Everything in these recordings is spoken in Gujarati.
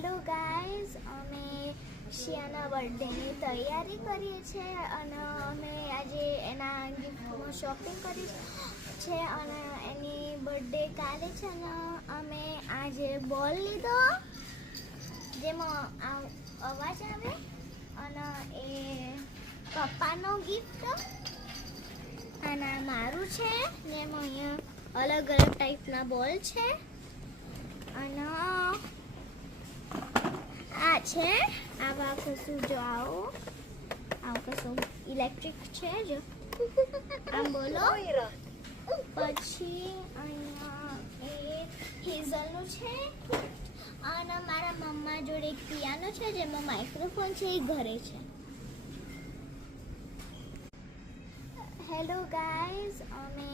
હેલો ગાઈઝ, અમે શિયાના બર્થડેની તૈયારી કરીએ છીએ અને અમે આજે એના ગિફ્ટમાં શોપિંગ કરી છે અને એની બર્થડે કાલે છે અને અમે આજે બોલ લીધો જેમાં અવાજ આવે અને એ પપ્પાનો ગિફ્ટ અને મારું છે જેમાં અહીંયા અલગ અલગ ટાઈપના બોલ છે અને આ છે આવા કશું જો આવું કશું ઇલેક્ટ્રિક છે જો આમ બોલો પછી અહીંયા એ હેઝલનું છે અને મારા મમ્મા જોડે એક પિયાનો છે જેમાં માઇક્રોફોન છે એ ઘરે છે. હેલો ગાઈઝ, અમે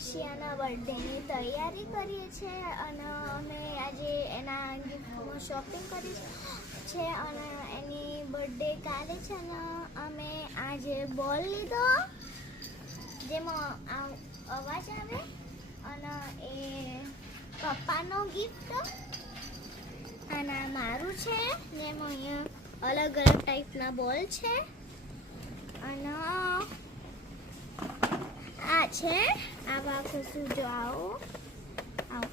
શિયાના બર્થડેની તૈયારી કરીએ છીએ અને અમે આજે એના ગિફ્ટમાં શોપિંગ કરી છે અને એની બર્થડે કાલે છે અને અમે આજે બોલ લીધો જેમાં અવાજ આવે અને એ પપ્પાનો ગિફ્ટ અને મારું છે જેમાં અહીંયા અલગ અલગ ટાઈપના બોલ છે અને આ છે આવા કશું જો આવું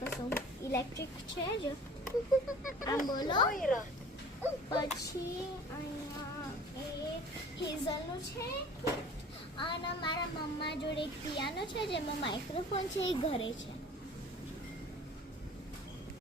કશું ઇલેક્ટ્રિક છે જો આમ બોલો પછી અહીંયા એ હેઝલનું છે અને મારા મમ્મા જોડે એક પિયાનો છે જેમાં માઇક્રોફોન છે એ ઘરે છે.